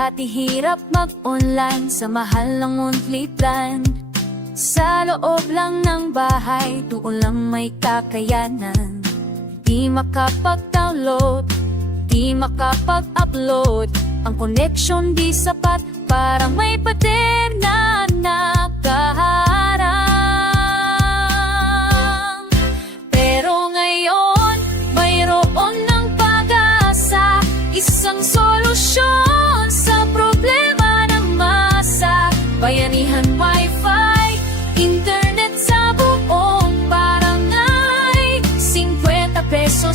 Di hirap mag-online sa mahal ng monthly plan Sa loob lang ng bahay, doon lang may kakayanan. Di makapag-download, di makapag-upload. Ang connection di sapat, parang may pader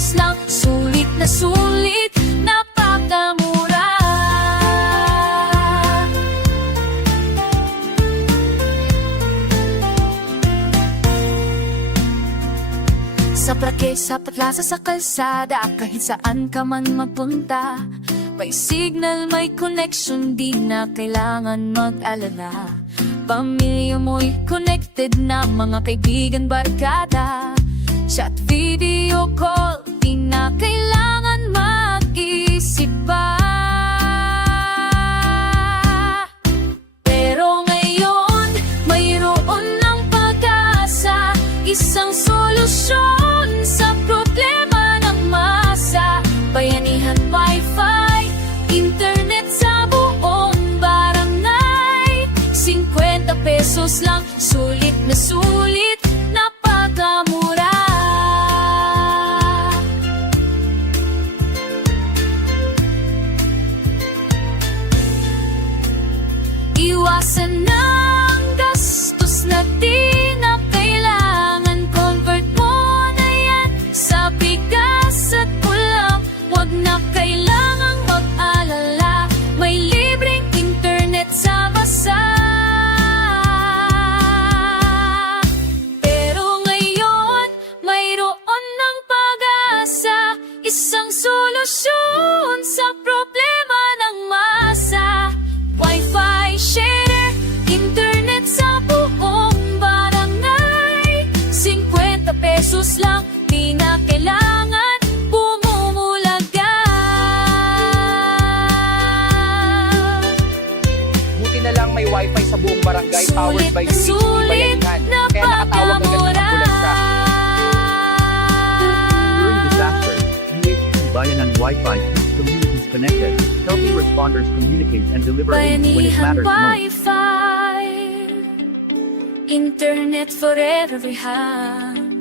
pesos lang, sulit na sulit, napakamura. Sa prake, sa patlasa, sa kalsada Kahit saan ka man magpunta May signal, may connection Di na kailangan mag-alala. Pamilya mo'y connected na Mga kaibigan, barkada. Chat, video call kailangan mag-isip pa. Pero ngayon, ng pag-asa Isang solusyon sa problema ng masa. Bayanihan Wi-Fi, internet sa buong barangay. 50 pesos lang, sulit na sulit, and now. Sa buong barangay powered by sulit, Bayanihan. Kaya nakatawag agad ng napakamura ambulansya. During disaster, UHT Bayanan Wi-Fi keeps communities connected. Healthy responders communicate and deliver aid when it matters most. Wi-Fi Internet for every hand